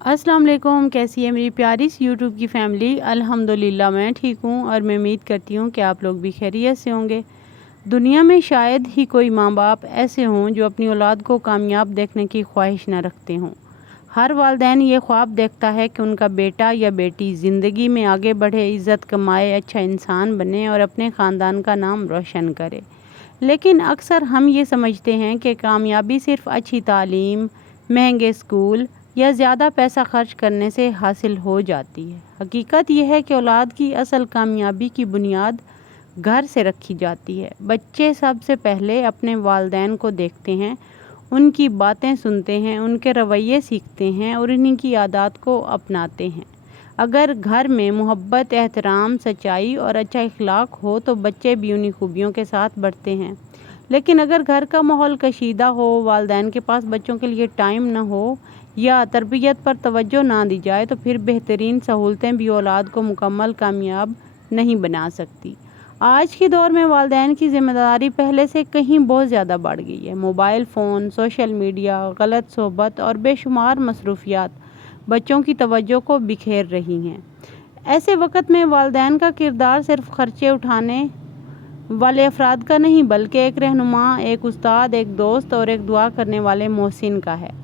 अस्सलाम वालेकुम। कैसी है मेरी प्यारी सी यूट्यूब की फ़ैमिली। अल्हम्दुलिल्लाह मैं ठीक हूँ और मैं उम्मीद करती हूँ कि आप लोग भी खैरियत से होंगे। दुनिया में शायद ही कोई माँ बाप ऐसे हों जो अपनी औलाद को कामयाब देखने की ख्वाहिश न रखते हों। हर वालिदैन ये ख्वाब देखता है कि उनका बेटा या बेटी ज़िंदगी में आगे बढ़े, इज़्ज़त कमाए, अच्छा इंसान बने और अपने ख़ानदान का नाम रोशन करे। लेकिन अक्सर हम ये समझते हैं कि कामयाबी सिर्फ़ अच्छी तालीम, महंगे स्कूल या ज़्यादा पैसा खर्च करने से हासिल हो जाती है। हकीकत यह है कि औलाद की असल कामयाबी की बुनियाद घर से रखी जाती है। बच्चे सबसे पहले अपने वालिदैन को देखते हैं, उनकी बातें सुनते हैं, उनके रवैये सीखते हैं और उनकी आदत को अपनाते हैं। अगर घर में मोहब्बत, एहतराम, सच्चाई और अच्छा इखलाक हो तो बच्चे भी उन्हीं खूबियों के साथ बढ़ते हैं। लेकिन अगर घर का माहौल कशीदा हो, वालिदैन के पास बच्चों के लिए टाइम न हो या तरबियत पर तवज्जो ना दी जाए तो फिर बेहतरीन सहूलतें भी औलाद को मुकम्मल कामयाब नहीं बना सकती। आज के दौर में वालिदैन की ज़िम्मेदारी पहले से कहीं बहुत ज़्यादा बढ़ गई है। मोबाइल फ़ोन, सोशल मीडिया, गलत सोहबत और बेशुमार मसरूफियात बच्चों की तवज्जो को बिखेर रही हैं। ऐसे वक्त में वालिदैन का किरदार सिर्फ खर्चे उठाने वाले अफराद का नहीं बल्कि एक रहनुमा, एक उस्ताद, एक दोस्त और एक दुआ करने वाले मोहसिन का है।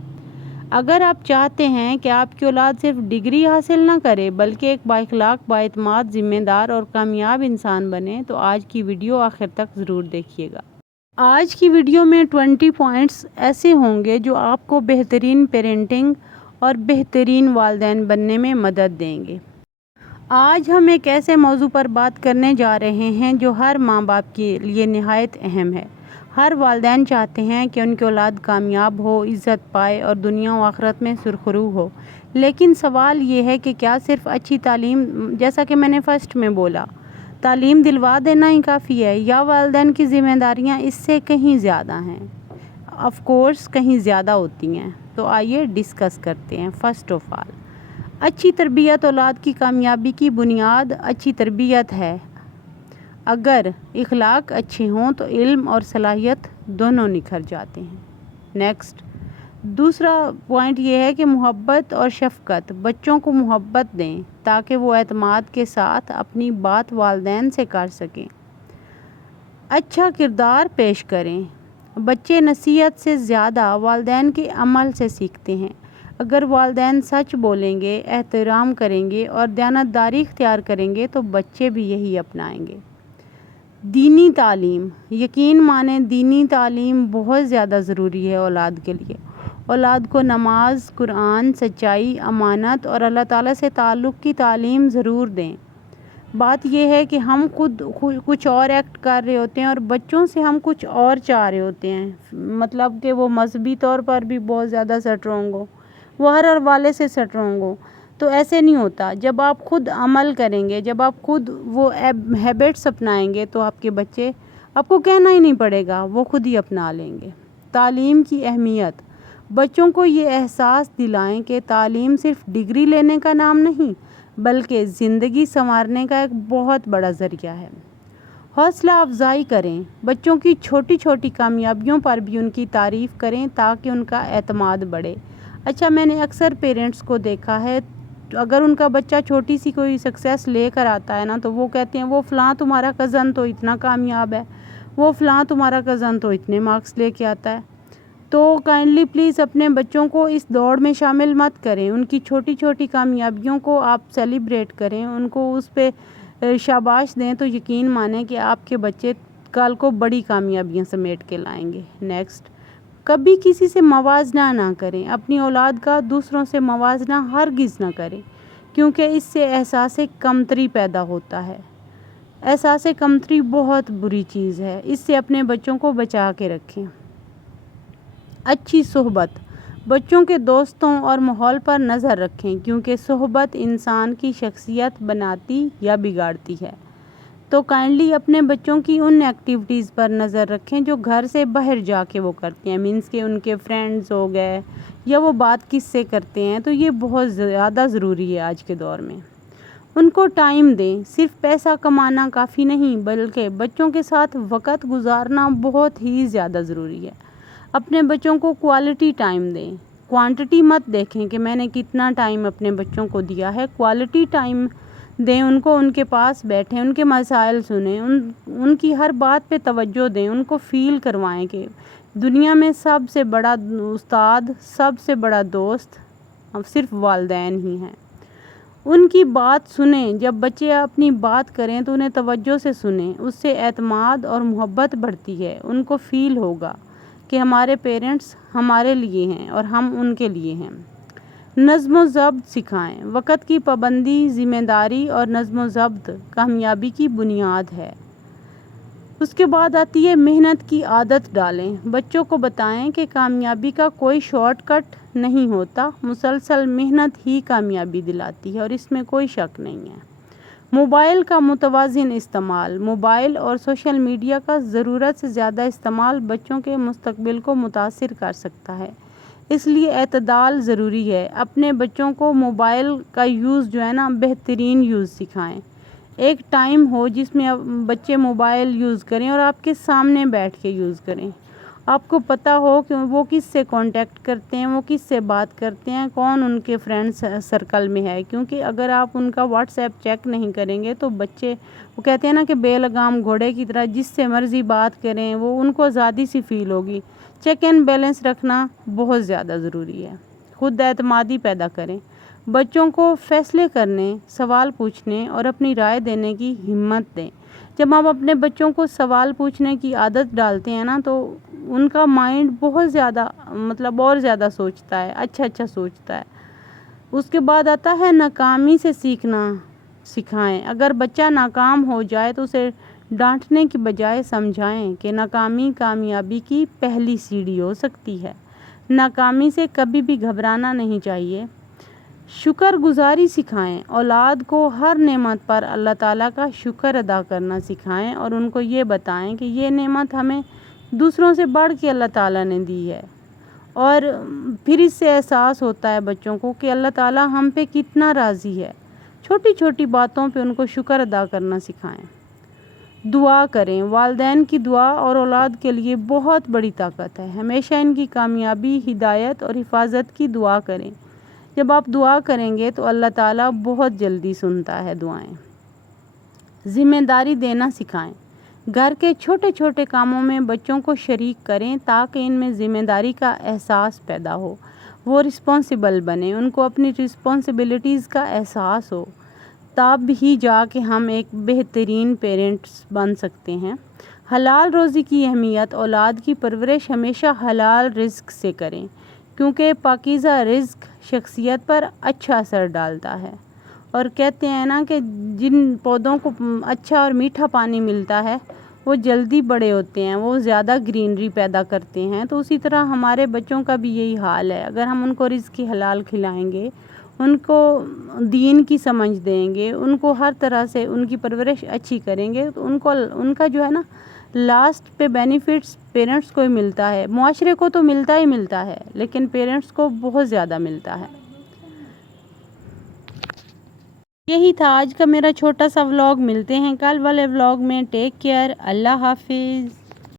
अगर आप चाहते हैं कि आपकी औलाद सिर्फ डिग्री हासिल ना करे बल्कि एक बाइखलाक, बाएतमाद, ज़िम्मेदार और कामयाब इंसान बने तो आज की वीडियो आखिर तक ज़रूर देखिएगा। आज की वीडियो में 20 पॉइंट्स ऐसे होंगे जो आपको बेहतरीन पेरेंटिंग और बेहतरीन वालिदैन बनने में मदद देंगे। आज हम एक ऐसे मौजू पर बात करने जा रहे हैं जो हर माँ बाप के लिए निहायत अहम है। हर वालिदैन चाहते हैं कि उनकी औलाद कामयाब हो, इज़्ज़त पाए और दुनिया व आखिरत में सुरखरू हो। लेकिन सवाल ये है कि क्या सिर्फ अच्छी तालीम, जैसा कि मैंने फर्स्ट में बोला, तालीम दिलवा देना ही काफ़ी है या वालिदैन की ज़िम्मेदारियाँ इससे कहीं ज़्यादा हैं? ऑफ़ कोर्स कहीं ज़्यादा होती हैं। तो आइए डिस्कस करते हैं। फ़र्स्ट ऑफ़ ऑल, अच्छी तरबियत औलाद की कामयाबी की बुनियाद अच्छी तरबियत है। अगर इखलाक अच्छे हों तो इल्म और सलाहियत दोनों निखर जाते हैं। नेक्स्ट, दूसरा पॉइंट ये है कि मोहब्बत और शफ़क़त। बच्चों को मोहब्बत दें ताकि वो एतमाद के साथ अपनी बात वालिदैन से कर सकें। अच्छा किरदार पेश करें। बच्चे नसीहत से ज़्यादा वालिदैन के अमल से सीखते हैं। अगर वालिदैन सच बोलेंगे, एहतराम करेंगे और दयानतदारी इख्तियार करेंगे तो बच्चे भी यही अपनाएंगे। दीनी तालीम, यकीन माने दीनी तालीम बहुत ज़्यादा ज़रूरी है औलाद के लिए। औलाद को नमाज, कुरान, सच्चाई, अमानत और अल्लाह ताला से ताल्लुक़ की तालीम ज़रूर दें। बात यह है कि हम खुद कुछ और एक्ट कर रहे होते हैं और बच्चों से हम कुछ और चाह रहे होते हैं। मतलब कि वो मजहबी तौर पर भी बहुत ज़्यादा स्ट्रॉन्ग हो, वो हर हवाले से स्ट्रॉन्ग हो। तो ऐसे नहीं होता। जब आप खुद अमल करेंगे, जब आप खुद वो हैबिट्स अपनाएंगे तो आपके बच्चे, आपको कहना ही नहीं पड़ेगा, वो खुद ही अपना लेंगे। तालीम की अहमियत, बच्चों को ये एहसास दिलाएं कि तालीम सिर्फ डिग्री लेने का नाम नहीं बल्कि ज़िंदगी संवारने का एक बहुत बड़ा ज़रिया है। हौसला अफजाई करें, बच्चों की छोटी छोटी कामयाबियों पर भी उनकी तारीफ़ करें ताकि उनका एतमाद बढ़े। अच्छा, मैंने अक्सर पेरेंट्स को देखा है, अगर उनका बच्चा छोटी सी कोई सक्सेस लेकर आता है ना तो वो कहते हैं वो फ़लाँ तुम्हारा कज़न तो इतना कामयाब है, वो फ़लाँ तुम्हारा कज़न तो इतने मार्क्स लेके आता है। तो काइंडली प्लीज़ अपने बच्चों को इस दौड़ में शामिल मत करें। उनकी छोटी छोटी कामयाबियों को आप सेलिब्रेट करें, उनको उस पे शाबाश दें तो यकीन माने कि आपके बच्चे कल को बड़ी कामयाबियां समेट के लाएंगे। नेक्स्ट, कभी किसी से मवाजना ना करें। अपनी औलाद का दूसरों से मवाजना हरगिज़ ना करें क्योंकि इससे एहसास कमतरी पैदा होता है। एहसास कमतरी बहुत बुरी चीज़ है, इससे अपने बच्चों को बचा के रखें। अच्छी सोहबत, बच्चों के दोस्तों और माहौल पर नज़र रखें क्योंकि सोहबत इंसान की शख्सियत बनाती या बिगाड़ती है। तो काइंडली अपने बच्चों की उन एक्टिविटीज़ पर नज़र रखें जो घर से बाहर जाके वो करते हैं। मीन्स के उनके फ्रेंड्स हो गए या वो बात किससे करते हैं, तो ये बहुत ज़्यादा ज़रूरी है आज के दौर में। उनको टाइम दें, सिर्फ पैसा कमाना काफ़ी नहीं बल्कि बच्चों के साथ वक़्त गुजारना बहुत ही ज़्यादा ज़रूरी है। अपने बच्चों को क्वालिटी टाइम दें, کوانٹٹی مت دیکھیں کہ میں نے کتنا ٹائم اپنے بچوں کو دیا ہے، کوالٹی ٹائم دیں ان کو، ان کے پاس بیٹھیں، ان کے مسائل سنیں، ان کی ہر بات پہ توجہ دیں، ان کو فیل کروائیں کہ دنیا میں سب سے بڑا استاد، سب سے بڑا دوست صرف والدین ہی ہیں۔ ان کی بات سنیں، جب بچے اپنی بات کریں تو انہیں توجہ سے سنیں، اس سے اعتماد اور محبت بڑھتی ہے، ان کو فیل ہوگا کہ ہمارے پیرنٹس ہمارے لیے ہیں اور ہم ان کے لیے ہیں۔ نظم و ضبط سکھائیں، وقت کی پابندی، ذمہ داری اور نظم و ضبط کامیابی کی بنیاد ہے۔ اس کے بعد آتی ہے محنت کی عادت ڈالیں، بچوں کو بتائیں کہ کامیابی کا کوئی شارٹ کٹ نہیں ہوتا، مسلسل محنت ہی کامیابی دلاتی ہے اور اس میں کوئی شک نہیں ہے۔ موبائل کا متوازن استعمال، موبائل اور سوشل میڈیا کا ضرورت سے زیادہ استعمال بچوں کے مستقبل کو متاثر کر سکتا ہے، اس لیے اعتدال ضروری ہے۔ اپنے بچوں کو موبائل کا یوز جو ہے نا بہترین یوز سکھائیں۔ ایک ٹائم ہو جس میں بچے موبائل یوز کریں اور آپ کے سامنے بیٹھ کے یوز کریں، آپ کو پتہ ہو کہ وہ کس سے کانٹیکٹ کرتے ہیں، وہ کس سے بات کرتے ہیں، کون ان کے فرینڈ سرکل میں ہے، کیونکہ اگر آپ ان کا واٹس ایپ چیک نہیں کریں گے تو بچے، وہ کہتے ہیں نا کہ بے لگام گھوڑے کی طرح جس سے مرضی بات کریں وہ ان کو آزادی سی فیل ہوگی۔ چیک اینڈ بیلنس رکھنا بہت زیادہ ضروری ہے۔ خود اعتمادی پیدا کریں، بچوں کو فیصلے کرنے، سوال پوچھنے اور اپنی رائے دینے کی ہمت دیں۔ جب ہم اپنے بچوں کو سوال پوچھنے کی عادت ڈالتے ہیں نا تو ان کا مائنڈ بہت زیادہ اور زیادہ سوچتا ہے، اچھا سوچتا ہے۔ اس کے بعد آتا ہے ناکامی سے سیکھنا سکھائیں، اگر بچہ ناکام ہو جائے تو اسے ڈانٹنے کی بجائے سمجھائیں کہ ناکامی کامیابی کی پہلی سیڑھی ہو سکتی ہے۔ ناکامی سے کبھی بھی گھبرانا نہیں چاہیے۔ شکر گزاری سکھائیں، اولاد کو ہر نعمت پر اللہ تعالیٰ کا شکر ادا کرنا سکھائیں اور ان کو یہ بتائیں کہ یہ نعمت ہمیں دوسروں سے بڑھ کے اللہ تعالیٰ نے دی ہے، اور پھر اس سے احساس ہوتا ہے بچوں کو کہ اللہ تعالیٰ ہم پہ کتنا راضی ہے۔ چھوٹی چھوٹی باتوں پہ ان کو شکر ادا کرنا سکھائیں۔ دعا کریں، والدین کی دعا اور اولاد کے لیے بہت بڑی طاقت ہے، ہمیشہ ان کی کامیابی، ہدایت اور حفاظت کی دعا کریں۔ جب آپ دعا کریں گے تو اللہ تعالیٰ بہت جلدی سنتا ہے دعائیں۔ ذمہ داری دینا سکھائیں، گھر کے چھوٹے چھوٹے کاموں میں بچوں کو شریک کریں تاکہ ان میں ذمہ داری کا احساس پیدا ہو، وہ رسپانسیبل بنیں، ان کو اپنی رسپانسبلٹیز کا احساس ہو، تب ہی جا کے ہم ایک بہترین پیرنٹس بن سکتے ہیں۔ حلال روزی کی اہمیت، اولاد کی پرورش ہمیشہ حلال رزق سے کریں کیونکہ پاکیزہ رزق شخصیت پر اچھا اثر ڈالتا ہے، اور کہتے ہیں نا کہ جن پودوں کو اچھا اور میٹھا پانی ملتا ہے وہ جلدی بڑے ہوتے ہیں، وہ زیادہ گرینری پیدا کرتے ہیں، تو اسی طرح ہمارے بچوں کا بھی یہی حال ہے۔ اگر ہم ان کو رزق حلال کھلائیں گے، ان کو دین کی سمجھ دیں گے، ان کو ہر طرح سے ان کی پرورش اچھی کریں گے تو ان کا جو ہے نا لاسٹ پہ بینیفٹس پیرنٹس کو ہی ملتا ہے، معاشرے کو تو ملتا ہی ملتا ہے لیکن پیرنٹس کو بہت زیادہ ملتا ہے۔ یہی تھا آج کا میرا چھوٹا سا ولاگ، ملتے ہیں کل والے ولاگ میں، ٹیک کیئر، اللہ حافظ۔